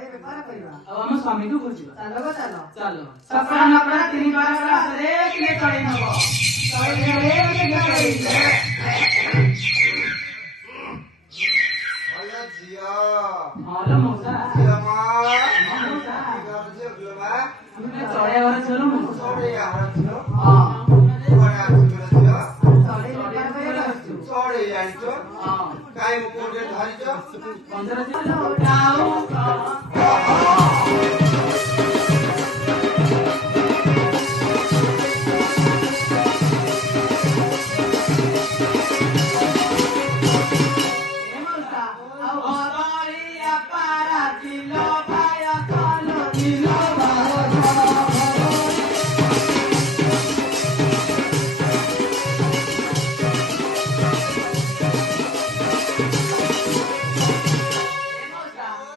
अब हम स्वामी को खोजिबा चलो चलो चलो सपना नपरा तीन बार रे के चढ़े नबो चढ़े रे के चढ़े भैया जिया हालो मौसा जिया मां मौसा गर्जे बुला हमने चढ़े और चलो मौसा छोड़े यार चलो हां बड़ा कुछ जिया छोड़े यार चलो हां काय मुकोटे धारी चो 15 दिन लौटाओ